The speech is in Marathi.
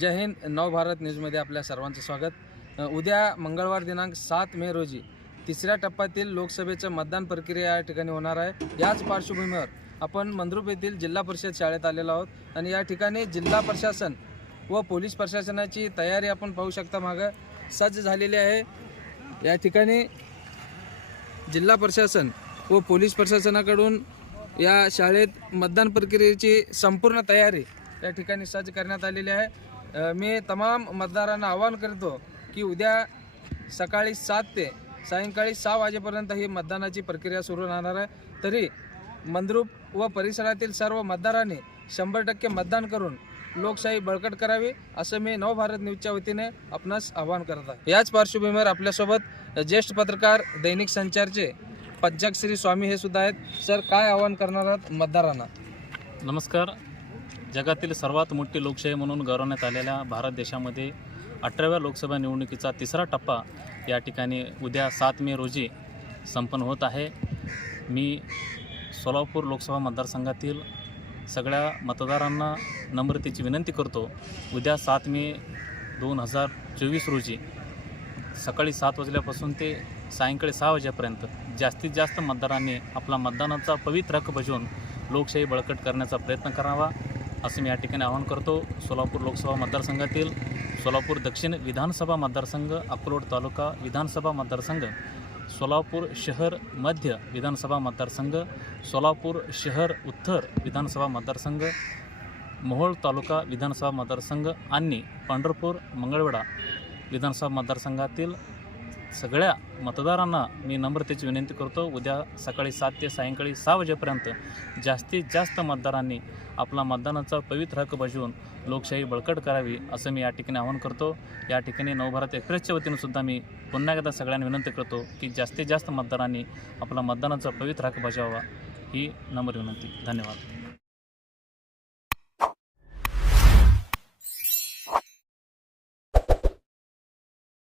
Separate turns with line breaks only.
जय हिंद नवभारत न्यूजमध्ये आपल्या सर्वांचं स्वागत. उद्या मंगळवार दिनांक सात मे रोजी तिसऱ्या टप्प्यातील लोकसभेचं मतदान प्रक्रिया या ठिकाणी होणार आहे. याच पार्श्वभूमीवर आपण मंद्रुप येथील जिल्हा परिषद शाळेत आलेलो आहोत आणि या ठिकाणी जिल्हा प्रशासन व पोलीस प्रशासनाची तयारी आपण पाहू शकता. मागं सज्ज झालेली आहे. या ठिकाणी जिल्हा प्रशासन व पोलीस प्रशासनाकडून या शाळेत मतदान प्रक्रियेची संपूर्ण तयारी या ठिकाणी सज्ज करण्यात आलेली आहे. मी तमाम मतदारांना आवाहन करतो की उद्या सकाळी सात ते सायंकाळी सहा वाजेपर्यंत ही मतदानाची प्रक्रिया सुरू राहणार आहे. तरी मंद्रूप व परिसरातील सर्व मतदारांनी शंभर टक्के मतदान करून लोकशाही बळकट करावी असं मी नवभारत न्यूजच्या वतीने आपणास आवाहन करत आहे. याच पार्श्वभूमीवर आपल्यासोबत ज्येष्ठ पत्रकार दैनिक संचारचे पंचाक श्री स्वामी हे सुद्धा आहेत. सर काय आवाहन करणार आहात मतदारांना?
नमस्कार. जगातील सर्वात मोठी लोकशाही म्हणून गौरवण्यात आलेल्या भारत देशामध्ये अठराव्या लोकसभा निवडणुकीचा तिसरा टप्पा या ठिकाणी उद्या सात मे रोजी संपन्न होत आहे. मी सोलापूर लोकसभा मतदारसंघातील सगळ्या मतदारांना नम्रतेची विनंती करतो उद्या सात मे दोन हजार चोवीस रोजी सकाळी सात वाजल्यापासून ते सायंकाळी सहा वाजेपर्यंत जास्तीत जास्त मतदारांनी आपला मतदानाचा पवित्र हक्क बजावून लोकशाही बळकट करण्याचा प्रयत्न करावा. असं मी या ठिकाणी आवाहन करतो. सोलापूर लोकसभा मतदारसंघातील सोलापूर दक्षिण विधानसभा मतदारसंघ अक्रोड तालुका विधानसभा मतदारसंघ सोलापूर शहर मध्य विधानसभा मतदारसंघ सोलापूर शहर उत्तर विधानसभा मतदारसंघ मोहोळ तालुका विधानसभा मतदारसंघ आणि पंढरपूर मंगळवेढा विधानसभा मतदारसंघातील सगळ्या मतदारांना मी नम्रतेची विनंती करतो. उद्या सकाळी सात ते सायंकाळी सहा वाजेपर्यंत जास्तीत जास्त मतदारांनी आपला मतदानाचा पवित्र हक्क बजावून लोकशाही बळकट करावी असं मी या ठिकाणी आवाहन करतो. या ठिकाणी नवभारत एक्सप्रेसच्या वतीनं सुद्धा मी पुन्हा एकदा सगळ्यांना विनंती करतो की जास्तीत जास्त मतदारांनी आपला मतदानाचा पवित्र हक्क बजावा ही नम्र विनंती. धन्यवाद.